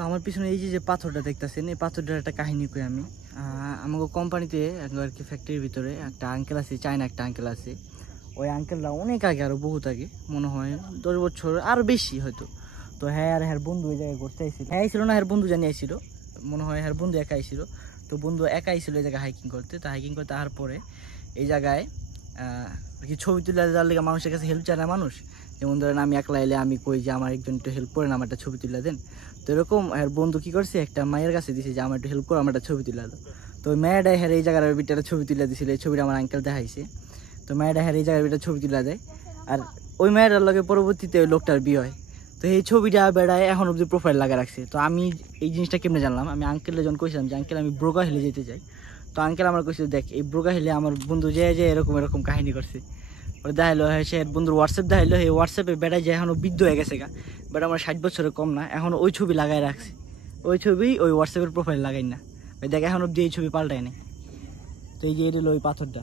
তো আমার পিছনে এই যে পাথরটা দেখতেছেন, এই পাথরটার একটা কাহিনী কই আমি। আমাকে কোম্পানিতে আর কি ফ্যাক্টরির ভিতরে একটা আঙ্কেল আছে, চায়না একটা আঙ্কেল আছে। ওই আঙ্কেলটা অনেক আগে, আরও বহুত আগে, মনে হয় 10 বছর আরও বেশি হয়তো। তো হ্যাঁ, আর হ্যাঁ বন্ধু ওই জায়গায় ঘুরতে আইছিল। হ্যাঁ ছিল না, হ্যাঁ বন্ধু জানিয়ে আইছিল, মনে হয় হ্যাঁ বন্ধু একা আইছিল। তো বন্ধু একা আইছিল এই জায়গায় হাইকিং করতে। তো হাইকিং করতে আসার পরে এই জায়গায় আর কি ছবি তুলে দেওয়ার লেগে মানুষের কাছে হেল্প চায় না মানুষ। যেমন ধরেন আমি একলা এলে আমি কই যে আমার একজন একটু হেল্প করেন, আমার একটা ছবি তুলে দেন। তো এরকম বন্ধু কী করছে, একটা মায়ের কাছে দিছে যে আমার একটু হেল্প করো, আমার একটা ছবি তুলে দাও। তো ওই মেয়েটা হ্যাঁ এই জায়গার বিটারে ছবি তুলে দিছিল, এই ছবিটা আমার আঙ্কেল দেখাইছে। তো মেয়েটা হ্যাঁ এই জায়গার বিটার ছবি তুলে দেয়, আর ওই মেয়েটার লগে পরবর্তীতে ওই লোকটার বিয়ে হয়। তো এই ছবিটা বেড়ায় এখন অব্দি প্রোফাইল লাগা রাখছে। তো আমি এই জিনিসটা কেমনে জানলাম, আমি আঙ্কেলের যখন কইছিলাম যে আঙ্কেল আমি ব্রোগা হিলে যেতে চাই, তো আঙ্কেল আমার কইছিল দেখ এই ব্রোগা হিলে আমার বন্ধু যে এরকম এরকম কাহিনী করছে। ওরা দেখাইলো, হ্যাঁ সে বন্ধুর হোয়াটসঅ্যাপ দেখাইলো, এই হোয়াটসঅ্যাপে বেড়ায় যে এখনও বৃদ্ধ হয়ে গেছে গা, বেটা আমার 60 বছরের কম না, এখন ওই ছবি লাগাই রাখছে। ওই ছবি ওই হোয়াটসঅ্যাপের প্রোফাইল লাগাই না, ওই দেখ এখন অব্দি এই ছবি পাল্টায় নেই। তো এই যে এটা হলো ওই পাথরটা।